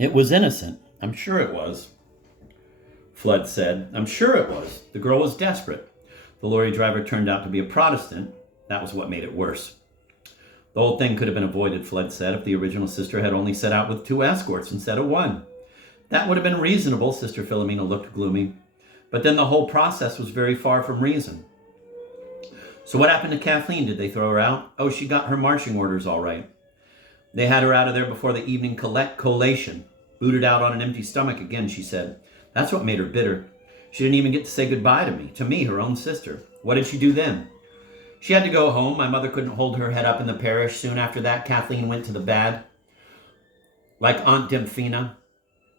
It was innocent. I'm sure it was, Fludd said. I'm sure it was. The girl was desperate. The lorry driver turned out to be a Protestant. That was what made it worse. The whole thing could have been avoided, Fludd said, if the original sister had only set out with 2 escorts instead of 1. That would have been reasonable, Sister Philomena looked gloomy. But then the whole process was very far from reason. So what happened to Kathleen? Did they throw her out? Oh, she got her marching orders all right. They had her out of there before the evening collation. Booted out on an empty stomach again, she said. That's what made her bitter. She didn't even get to say goodbye to me, her own sister. What did she do then? She had to go home. My mother couldn't hold her head up in the parish. Soon after that, Kathleen went to the bad. Like Aunt Dymphina,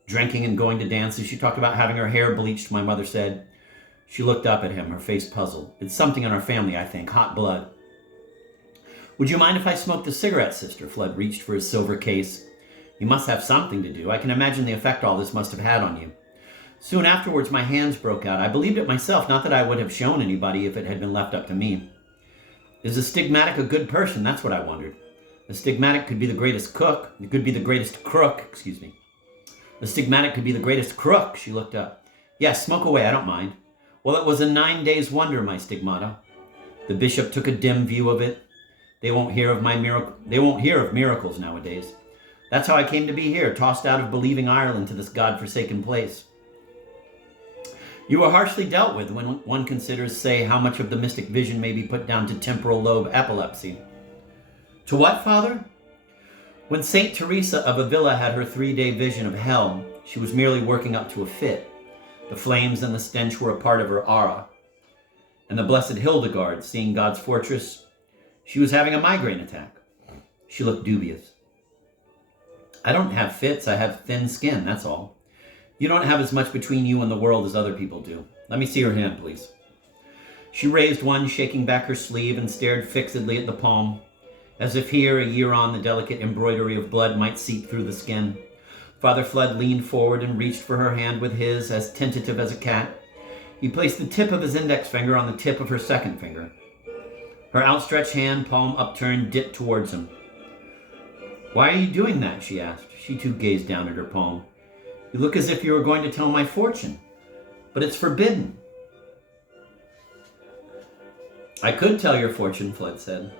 drinking and going to dances. She talked about having her hair bleached, my mother said. She looked up at him, her face puzzled. It's something in our family, I think. Hot blood. Would you mind if I smoked a cigarette, sister? Fludd reached for his silver case. You must have something to do. I can imagine the effect all this must have had on you. Soon afterwards, my hands broke out. I believed it myself, not that I would have shown anybody if it had been left up to me. Is a stigmatic a good person? That's what I wondered. A stigmatic could be the greatest cook. It could be the greatest crook, excuse me. The stigmatic could be the greatest crook. She looked up. Yes, smoke away, I don't mind. Well, it was a 9 days wonder, my stigmata. The bishop took a dim view of it. They won't hear of miracles nowadays. That's how I came to be here, tossed out of believing Ireland to this God-forsaken place. You were harshly dealt with when one considers, say, how much of the mystic vision may be put down to temporal lobe epilepsy. To what, Father? When St. Teresa of Avila had her 3-day vision of hell, she was merely working up to a fit. The flames and the stench were a part of her aura. And the Blessed Hildegard, seeing God's fortress, she was having a migraine attack. She looked dubious. I don't have fits, I have thin skin, that's all. You don't have as much between you and the world as other people do. Let me see your hand, please. She raised one, shaking back her sleeve, and stared fixedly at the palm, as if here, a year on, the delicate embroidery of blood might seep through the skin. Father Fludd leaned forward and reached for her hand with his, as tentative as a cat. He placed the tip of his index finger on the tip of her second finger. Her outstretched hand, palm upturned, dipped towards him. Why are you doing that? She asked. She too gazed down at her palm. You look as if you were going to tell my fortune, but it's forbidden. I could tell your fortune, Fludd said.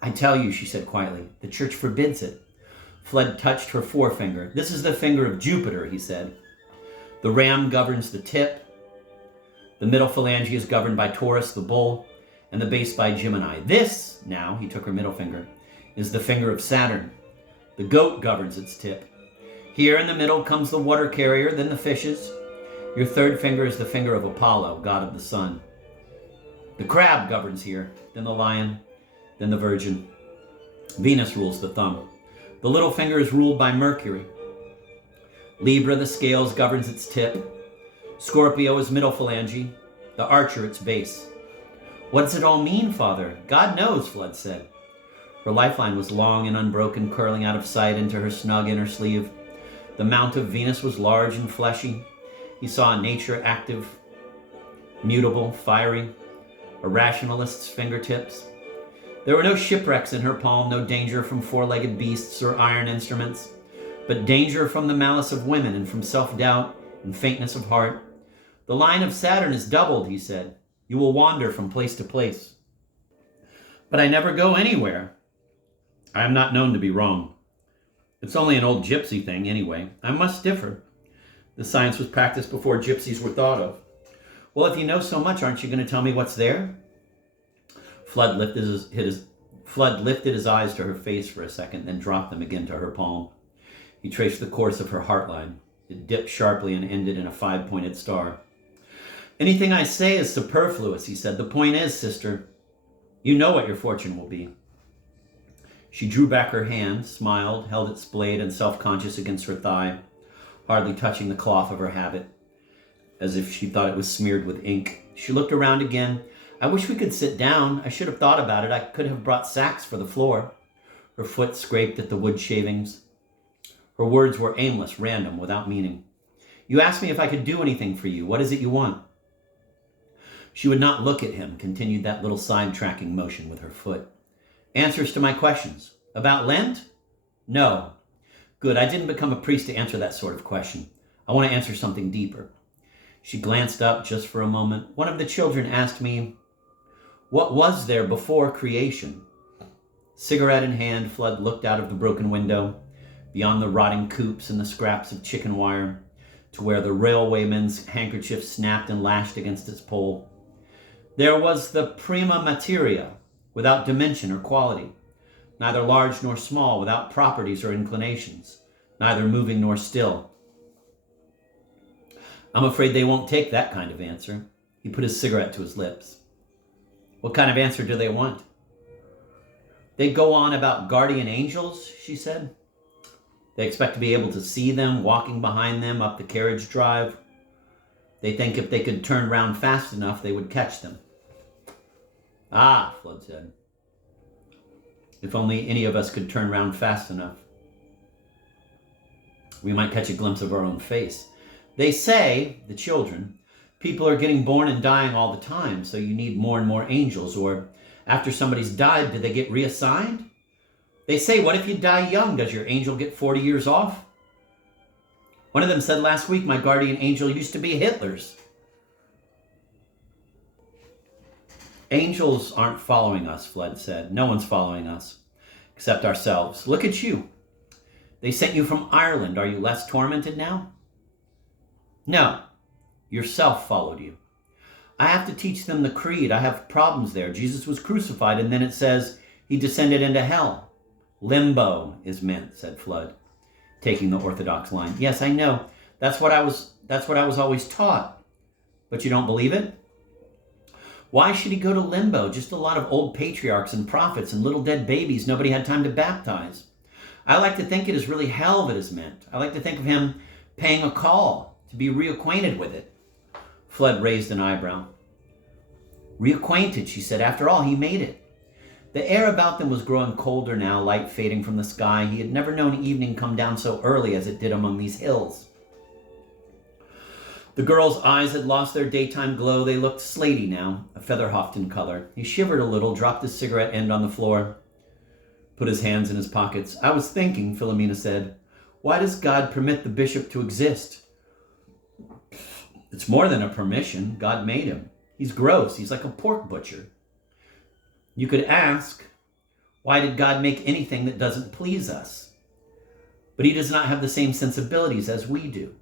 I tell you, she said quietly, the church forbids it. Fludd touched her forefinger. This is the finger of Jupiter, he said. The ram governs the tip. The middle phalange is governed by Taurus, the bull, and the base by Gemini. This, now, he took her middle finger, is the finger of Saturn. The goat governs its tip. Here in the middle comes the water carrier, then the fishes. Your third finger is the finger of Apollo, god of the sun. The crab governs here, then the lion, then the virgin. Venus rules the thumb. The little finger is ruled by Mercury. Libra, the scales, governs its tip. Scorpio is middle phalange, the archer its base. What does it all mean, Father? God knows, Fludd said. Her lifeline was long and unbroken, curling out of sight into her snug inner sleeve. The mount of Venus was large and fleshy. He saw nature active, mutable, fiery, a rationalist's fingertips. There were no shipwrecks in her palm, no danger from four-legged beasts or iron instruments, but danger from the malice of women and from self-doubt and faintness of heart. The line of Saturn is doubled, he said. You will wander from place to place. But I never go anywhere. I am not known to be wrong. It's only an old gypsy thing, anyway. I must differ. The science was practiced before gypsies were thought of. Well, if you know so much, aren't you going to tell me what's there? Fludd lifted his eyes to her face for a second, then dropped them again to her palm. He traced the course of her heartline. It dipped sharply and ended in a 5-pointed star. Anything I say is superfluous, he said. The point is, sister, you know what your fortune will be. She drew back her hand, smiled, held it splayed and self-conscious against her thigh, hardly touching the cloth of her habit, as if she thought it was smeared with ink. She looked around again. I wish we could sit down. I should have thought about it. I could have brought sacks for the floor. Her foot scraped at the wood shavings. Her words were aimless, random, without meaning. You asked me if I could do anything for you. What is it you want? She would not look at him, continued that little side-tracking motion with her foot. Answers to my questions. About Lent? No. Good, I didn't become a priest to answer that sort of question. I want to answer something deeper. She glanced up just for a moment. One of the children asked me, what was there before creation? Cigarette in hand, Fludd looked out of the broken window, beyond the rotting coops and the scraps of chicken wire, to where the railwayman's handkerchief snapped and lashed against its pole. There was the prima materia, without dimension or quality, neither large nor small, without properties or inclinations, neither moving nor still. I'm afraid they won't take that kind of answer. He put his cigarette to his lips. What kind of answer do they want? They go on about guardian angels, she said. They expect to be able to see them walking behind them up the carriage drive. They think if they could turn round fast enough, they would catch them. Ah, Fludd said. If only any of us could turn round fast enough. We might catch a glimpse of our own face. They say, the children, people are getting born and dying all the time, so you need more and more angels. Or after somebody's died, do they get reassigned? They say, what if you die young? Does your angel get 40 years off? One of them said last week, my guardian angel used to be Hitler's. Angels aren't following us, Fludd said. No one's following us, except ourselves. Look at you. They sent you from Ireland. Are you less tormented now? No, yourself followed you. I have to teach them the creed. I have problems there. Jesus was crucified, and then it says he descended into hell. Limbo is meant, said Fludd, taking the orthodox line. Yes, I know. That's what I was always taught. But you don't believe it? Why should he go to limbo? Just a lot of old patriarchs and prophets and little dead babies nobody had time to baptize. I like to think it is really hell that is meant. I like to think of him paying a call to be reacquainted with it. Fludd raised an eyebrow. Reacquainted, she said. After all, he made it. The air about them was growing colder now, light fading from the sky. He had never known evening come down so early as it did among these hills. The girl's eyes had lost their daytime glow. They looked slaty now, a feather-hoft in color. He shivered a little, dropped his cigarette end on the floor, put his hands in his pockets. I was thinking, Philomena said, why does God permit the bishop to exist? It's more than a permission. God made him. He's gross. He's like a pork butcher. You could ask, why did God make anything that doesn't please us? But he does not have the same sensibilities as we do.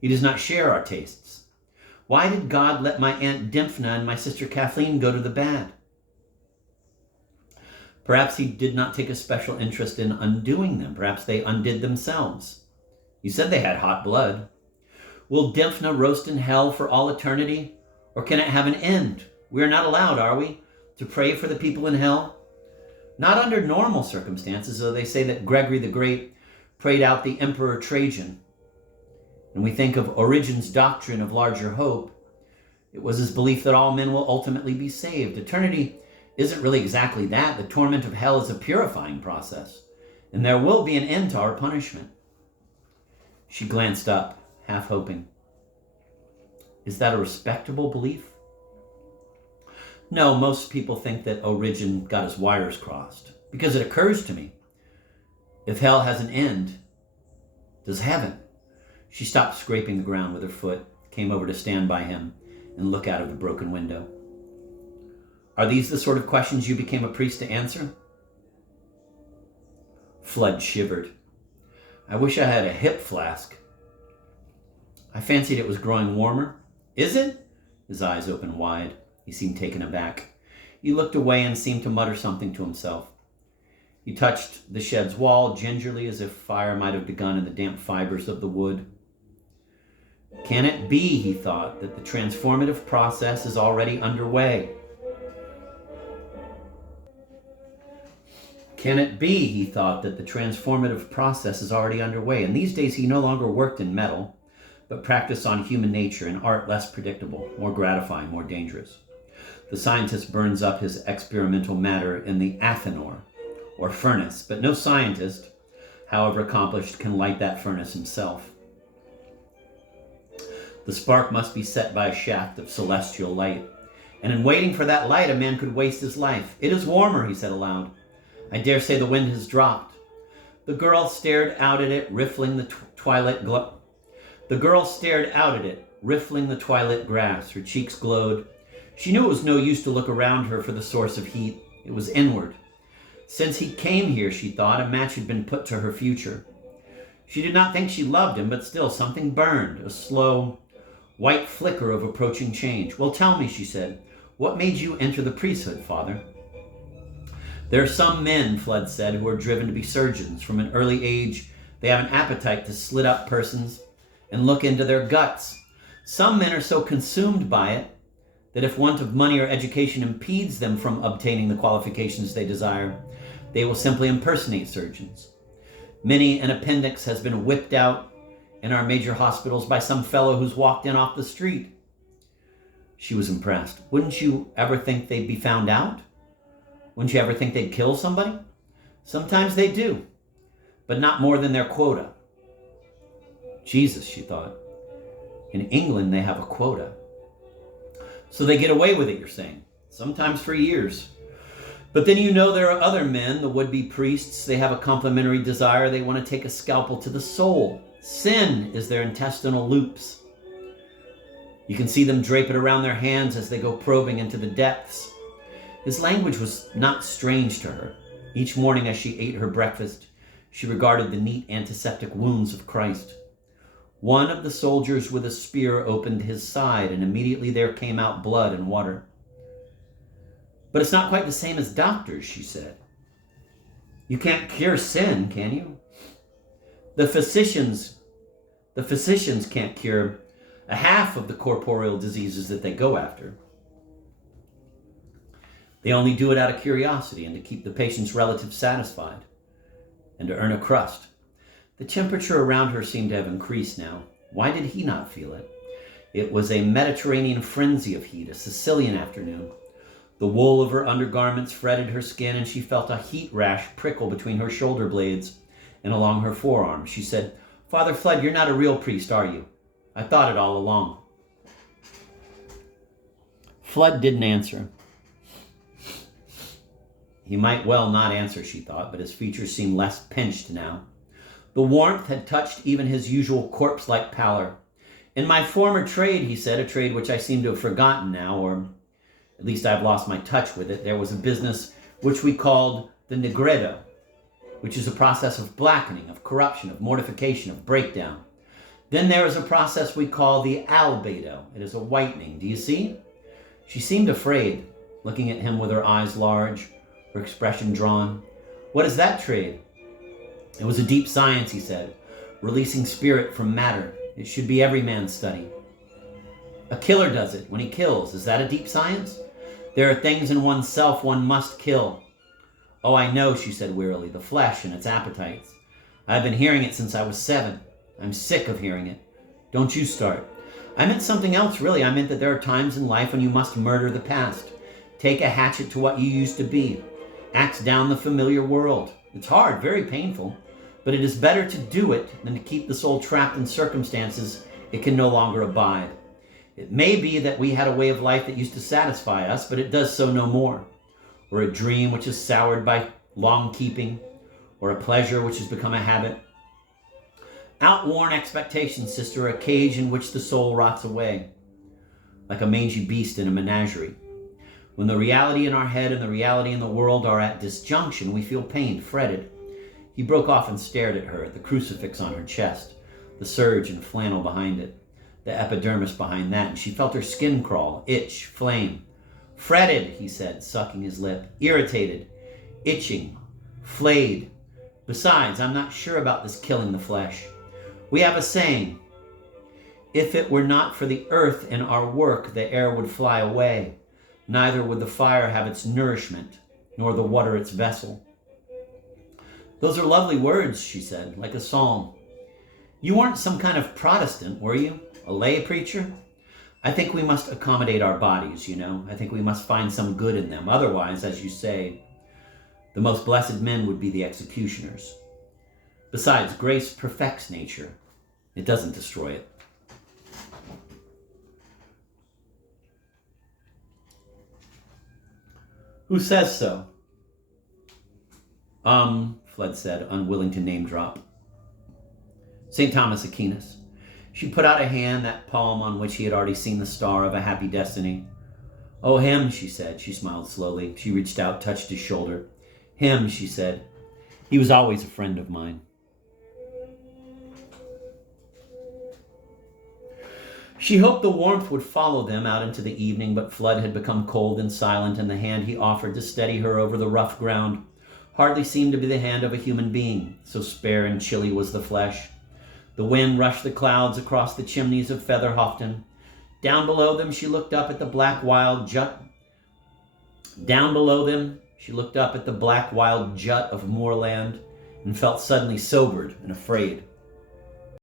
He does not share our tastes. Why did God let my Aunt Dymphna and my sister Kathleen go to the bad? Perhaps he did not take a special interest in undoing them. Perhaps they undid themselves. You said they had hot blood. Will Dymphna roast in hell for all eternity? Or can it have an end? We are not allowed, are we, to pray for the people in hell? Not under normal circumstances, though they say that Gregory the Great prayed out the Emperor Trajan. And we think of Origen's doctrine of larger hope. It was his belief that all men will ultimately be saved. Eternity isn't really exactly that. The torment of hell is a purifying process, and there will be an end to our punishment. She glanced up, half hoping. Is that a respectable belief? No, most people think that Origen got his wires crossed, because it occurs to me, if hell has an end, does heaven? She stopped scraping the ground with her foot, came over to stand by him, and look out of the broken window. Are these the sort of questions you became a priest to answer? Fludd shivered. I wish I had a hip flask. I fancied it was growing warmer. Is it? His eyes opened wide. He seemed taken aback. He looked away and seemed to mutter something to himself. He touched the shed's wall gingerly, as if fire might have begun in the damp fibers of the wood. Can it be, he thought, that the transformative process is already underway? Can it be, he thought, that the transformative process is already underway? And these days he no longer worked in metal, but practiced on human nature, an art less predictable, more gratifying, more dangerous. The scientist burns up his experimental matter in the athanor, or furnace, but no scientist, however accomplished, can light that furnace himself. The spark must be set by a shaft of celestial light, and in waiting for that light, a man could waste his life. It is warmer, he said aloud. I dare say the wind has dropped, The girl stared out at it, riffling the twilight The girl stared out at it, riffling the twilight grass. Her cheeks glowed. She knew it was no use to look around her for the source of heat. It was inward. Since he came here, she thought, a match had been put to her future. She did not think she loved him, but still something burned, a slow, white flicker of approaching change. Well, tell me, she said, what made you enter the priesthood, Father? There are some men, Fludd said, who are driven to be surgeons. From an early age, they have an appetite to slit up persons and look into their guts. Some men are so consumed by it that if want of money or education impedes them from obtaining the qualifications they desire, they will simply impersonate surgeons. Many an appendix has been whipped out in our major hospitals by some fellow who's walked in off the street. She was impressed. Wouldn't you ever think they'd be found out? Wouldn't you ever think they'd kill somebody? Sometimes they do, but not more than their quota. Jesus, she thought. In England, they have a quota. So they get away with it, you're saying. Sometimes for years. But then you know there are other men, the would-be priests. They have a complementary desire. They want to take a scalpel to the soul. Sin is their intestinal loops. You can see them drape it around their hands as they go probing into the depths. His language was not strange to her. Each morning as she ate her breakfast, she regarded the neat antiseptic wounds of Christ. One of the soldiers with a spear opened his side, and immediately there came out blood and water. But it's not quite the same as doctors, she said. You can't cure sin, can you? The physicians can't cure a half of the corporeal diseases that they go after. They only do it out of curiosity and to keep the patient's relatives satisfied and to earn a crust. The temperature around her seemed to have increased now. Why did he not feel it? It was a Mediterranean frenzy of heat, a Sicilian afternoon. The wool of her undergarments fretted her skin, and she felt a heat rash prickle between her shoulder blades and along her forearms. She said, Father Fludd, you're not a real priest, are you? I thought it all along. Fludd didn't answer. He might well not answer, she thought, but his features seemed less pinched now. The warmth had touched even his usual corpse-like pallor. In my former trade, he said, a trade which I seem to have forgotten now, or at least I've lost my touch with it, there was a business which we called the negredo, which is a process of blackening, of corruption, of mortification, of breakdown. Then there is a process we call the albedo. It is a whitening. Do you see? She seemed afraid, looking at him with her eyes large, her expression drawn. What is that trade? It was a deep science, he said, releasing spirit from matter. It should be every man's study. A killer does it when he kills. Is that a deep science? There are things in oneself one must kill. Oh, I know, she said wearily, the flesh and its appetites. I've been hearing it since I was 7. I'm sick of hearing it. Don't you start. I meant something else, really. I meant that there are times in life when you must murder the past. Take a hatchet to what you used to be. Axe down the familiar world. It's hard, very painful, but it is better to do it than to keep the soul trapped in circumstances it can no longer abide. It may be that we had a way of life that used to satisfy us, but it does so no more. Or a dream which is soured by long keeping, or a pleasure which has become a habit. Outworn expectations, sister, are a cage in which the soul rots away, like a mangy beast in a menagerie. When the reality in our head and the reality in the world are at disjunction, we feel pained, fretted. He broke off and stared at her, at the crucifix on her chest, the serge and flannel behind it, the epidermis behind that, and she felt her skin crawl, itch, flame. Fretted, he said, sucking his lip, irritated, itching, flayed. Besides, I'm not sure about this killing the flesh. We have a saying, if it were not for the earth in our work, the air would fly away. Neither would the fire have its nourishment, nor the water its vessel. Those are lovely words, she said, like a psalm. You weren't some kind of Protestant, were you? A lay preacher? I think we must accommodate our bodies, you know. I think we must find some good in them. Otherwise, as you say, the most blessed men would be the executioners. Besides, grace perfects nature. It doesn't destroy it. Who says so? Fludd said, unwilling to name drop. St. Thomas Aquinas. She put out a hand, that palm on which he had already seen the star of a happy destiny. Oh, him, she said. She smiled slowly. She reached out, touched his shoulder. Him, she said. He was always a friend of mine. She hoped the warmth would follow them out into the evening, but Fludd had become cold and silent, and the hand he offered to steady her over the rough ground hardly seemed to be the hand of a human being, so spare and chilly was the flesh. The wind rushed the clouds across the chimneys of Featherhofton. Down below them she looked up at the black wild jut. Down below them she looked up at the black wild jut of moorland and felt suddenly sobered and afraid.